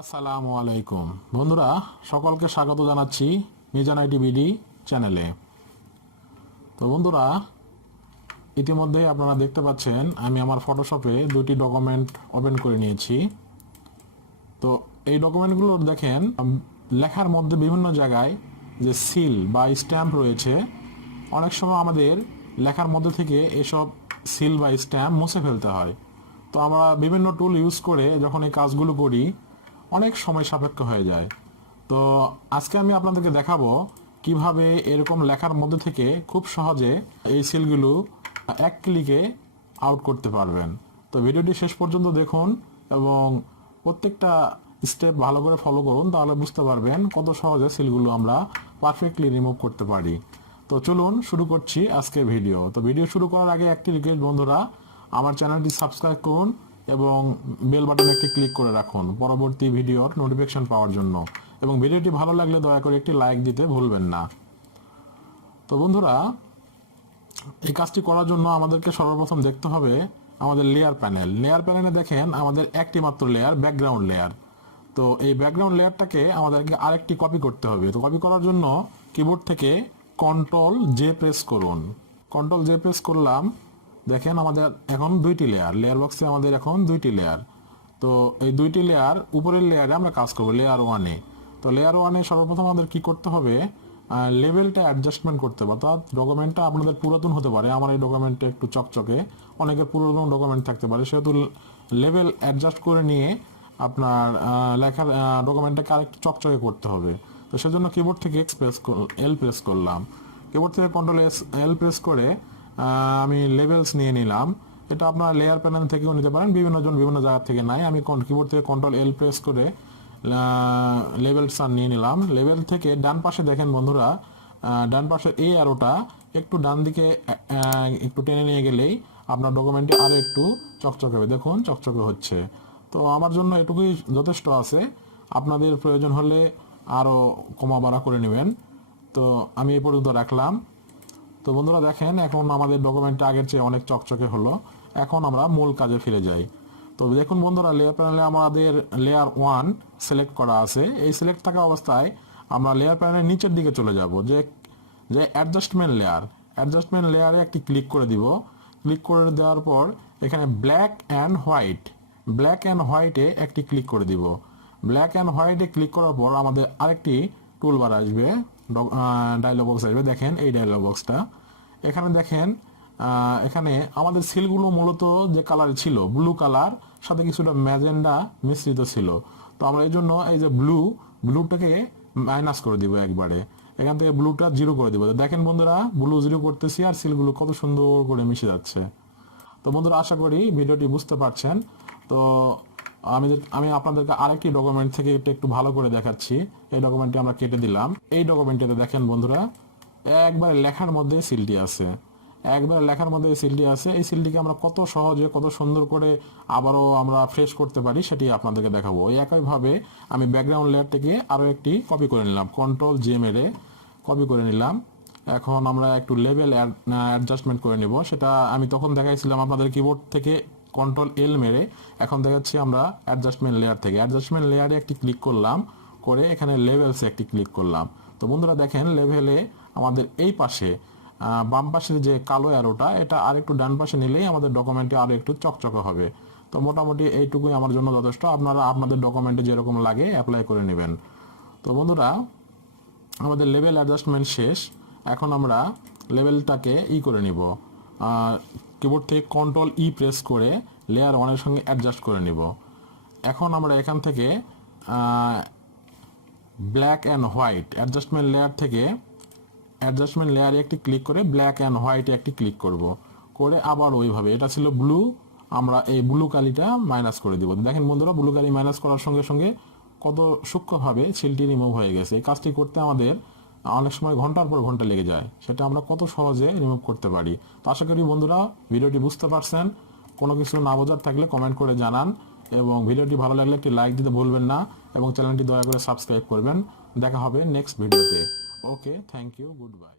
আসসালামু আলাইকুম বন্ধুরা, সকলকে স্বাগত জানাচ্ছি মিজান আইটিবিডি চ্যানেলে। তো বন্ধুরা, ইতিমধ্যে আপনারা দেখতে পাচ্ছেন আমি আমার ফটোশপে দুটি ডকুমেন্ট ওপেন করে নিয়েছি। তো এই ডকুমেন্টগুলো দেখেন, লেখার মধ্যে বিভিন্ন জায়গায় যে সিল বা স্ট্যাম্প রয়েছে, অনেক সময় আমাদের লেখার মধ্যে থেকে এসব সিল বা স্ট্যাম্প মুছে ফেলতে হয়। তো আমরা বিভিন্ন টুল ইউজ করে যখন এই কাজগুলো করি, অনেক সময় সাপেক্ষ হয়ে যায়। তো আজকে আমি আপনাদেরকে দেখাবো কিভাবে এরকম লেখার মধ্যে থেকে খুব সহজে এই সিলগুলো এক ক্লিকে আউট করতে পারবেন। তো ভিডিওটি শেষ পর্যন্ত দেখুন এবং প্রত্যেকটা স্টেপ ভালো করে ফলো করুন, তাহলে বুঝতে পারবেন কত সহজে সিলগুলো আমরা পারফেক্টলি রিমুভ করতে পারি। তো চলুন শুরু করছি আজকের ভিডিও। তো ভিডিও শুরু করার আগে একটি রিকোয়েস্ট বন্ধুরা, আমার চ্যানেলটি সাবস্ক্রাইব করুন এবং বেল বাটন একটি ক্লিক করে রাখুন পরবর্তী ভিডিওর নোটিফিকেশন পাওয়ার জন্য, এবং ভিডিওটি ভালো লাগলে দয়া করে একটি লাইক দিতে ভুলবেন না। তো বন্ধুরা, এই কাজটি করার জন্য আমাদেরকে সর্বপ্রথম দেখতে হবে আমাদের লেয়ার প্যানেল। লেয়ার প্যানেলে দেখেন আমাদের একটি মাত্র লেয়ার, ব্যাকগ্রাউন্ড লেয়ার। তো এই ব্যাকগ্রাউন্ড লেয়ারটাকে আমাদেরকে আরেকটি কপি করতে হবে। তো কপি করার জন্য কিবোর্ড থেকে কন্ট্রোল জে প্রেস করুন। কন্ট্রোল জে প্রেস করলাম। দেখেন আমাদের এখন দুইটি লেয়ার বক্সে আমাদের এখন দুইটি লেয়ার। তো এই দুইটি লেয়ার, উপরের লেয়ারে আমরা কাজ করবো লেয়ার ওয়ানে। তো লেয়ার ওয়ানে সর্বপ্রথম আমাদের কি করতে হবে, লেভেলটা অ্যাডজাস্টমেন্ট করতে হবে। অর্থাৎ ডকুমেন্টটা আপনাদের পুরাতন হতে পারে, আমার এই ডকুমেন্টটা একটু চকচকে, অনেকের পুরাতন ডকুমেন্ট থাকতে পারে, সেহেতু লেভেল অ্যাডজাস্ট করে নিয়ে আপনার লেখার ডকুমেন্টটাকে আরেকটু চকচকে করতে হবে। তো সেজন্য কিবোর্ড থেকে এল প্রেস করলাম। কিবোর্ড থেকে কন্ট্রোল এল প্রেস করে আমি লেভেলস নিয়ে নিলাম। এটা আপনারা লেয়ার প্যানেল থেকেও নিতে পারেন, বিভিন্ন জায়গা থেকে নাই। আমি কিবোর্ড থেকে কন্ট্রোল এল প্রেস করে লেভেলস নিয়ে নিলাম। লেভেল থেকে ডান পাশে দেখেন বন্ধুরা, ডান পাশে এই অ্যারোটা একটু ডান দিকে একটু টেনে নিয়ে গেলেই আপনার ডকুমেন্টটি আরও একটু চকচকে হবে। দেখুন চকচকে হচ্ছে। তো আমার জন্য এটুকুই যথেষ্ট আছে, আপনাদের প্রয়োজন হলে আরও কমা বাড়া করে নেবেন। তো আমি এই পর্যন্ত রাখলাম। তো বন্ধুরা দেখেন, এখন আমাদের ডকুমেন্টটা আগের চেয়ে অনেক চকচকে হলো। এখন আমরা মূল কাজে ফিরে যাই। তো দেখুন বন্ধুরা, লেয়ার প্যানেলে আমাদের লেয়ার ওয়ান সিলেক্ট করা আছে। এই সিলেক্ট থাকা অবস্থায় আমরা লেয়ার প্যানেলের নিচের দিকে চলে যাব, যে অ্যাডজাস্টমেন্ট লেয়ারে একটি ক্লিক করে দিব। ক্লিক করে দেওয়ার পর এখানে ব্ল্যাক অ্যান্ড হোয়াইটে একটি ক্লিক করে দিব। ব্ল্যাক অ্যান্ড হোয়াইটে ক্লিক করার পর আমাদের আরেকটি টুলবার আসবে, ডায়লগ বক্স আসবে। দেখেন এই ডায়লগ বক্সটা, এখানে দেখেন এখানে আমাদের সিলগুলো মূলত যে কালার ছিল ব্লু কালার, সাথে কিছুটা ম্যাজেন্ডা মিশ্রিত ছিল। তো আমরা এই জন্য এই যে ব্লুটাকে মাইনাস করে দিব একবারে, এখান থেকে ব্লুটা 0 করে দিব। দেখেন বন্ধুরা, ব্লু 0 করতেছি আর সিলগুলো কত সুন্দর করে মিশে যাচ্ছে। তো বন্ধুরা, আশা করি ভিডিওটি বুঝতে পারছেন। তো আমি আপনাদেরকে আরেকটি ডকুমেন্ট থেকে একটু ভালো করে দেখাচ্ছি। এই ডকুমেন্টটি আমরা কেটে দিলাম। এই ডকুমেন্টটিতে দেখেন বন্ধুরা, একবারে লেখার মধ্যে সিলটি আছে। এই সিলটিকে আমরা কত সহজে, কত সুন্দর করে আবারও আমরা ফ্রেশ করতে পারি সেটি আপনাদেরকে দেখাবো। এই একইভাবে আমি ব্যাকগ্রাউন্ড লেয়ার থেকে আরও একটি কপি করে নিলাম, কন্ট্রোল জে মেরে কপি করে নিলাম। এখন আমরা একটু লেভেল অ্যাডজাস্টমেন্ট করে নিব। সেটা আমি তখন দেখাইছিলাম আপনাদের কিবোর্ড থেকে কন্ট্রোল এল মেরে। এখন দেখাচ্ছি আমরা অ্যাডজাস্টমেন্ট লেয়ারে একটি ক্লিক করলাম, করে এখানে লেভেলসে একটি ক্লিক করলাম। তো বন্ধুরা দেখেন, লেভেলে আমাদের এই পাশে বাম পাশের যে কালো অ্যারোটা, এটা আর একটু ডান পাশে নিলেই আমাদের ডকুমেন্টে আরও একটু চকচকে হবে। তো মোটামুটি এইটুকুই আমার জন্য যথেষ্ট। আপনারা আপনাদের ডকুমেন্টে যেরকম লাগে অ্যাপ্লাই করে নেবেন। তো বন্ধুরা, আমাদের লেভেল অ্যাডজাস্টমেন্ট শেষ। এখন আমরা লেভেলটাকে করে নিব, কিবোর্ড থেকে কন্ট্রোল ই প্রেস করে লেয়ার ওয়ানের সঙ্গে অ্যাডজাস্ট করে নিব। এখন আমরা এখান থেকে ব্ল্যাক অ্যান্ড হোয়াইট অ্যাডজাস্টমেন্ট লেয়ারে একটি ক্লিক করে ব্ল্যাক অ্যান্ড হোয়াইটে একটি ক্লিক করব, করে আবার ওইভাবে, এটা ছিল ব্লু, আমরা এই ব্লু কালিটা মাইনাস করে দিব। দেখেন বন্ধুরা, ব্লু কালি মাইনাস করার সঙ্গে সঙ্গে কত সূক্ষ্মভাবে সিলটি রিমুভ হয়ে গেছে। এই কাজটি করতে আমাদের অনেক সময় ঘন্টার পর ঘন্টা লেগে যায়, সেটা আমরা কত সহজে রিমুভ করতে পারি। তো আশা করি বন্ধুরা ভিডিওটি বুঝতে পারছেন। কোনো কিছু না বোঝার থাকলে কমেন্ট করে জানান, এবং ভিডিওটি ভালো লাগলে একটি লাইক দিতে ভুলবেন না, এবং চ্যানেলটি দয়া করে সাবস্ক্রাইব করবেন। দেখা হবে নেক্সট ভিডিওতে। ওকে, থ্যাংক ইউ, গুড বাই।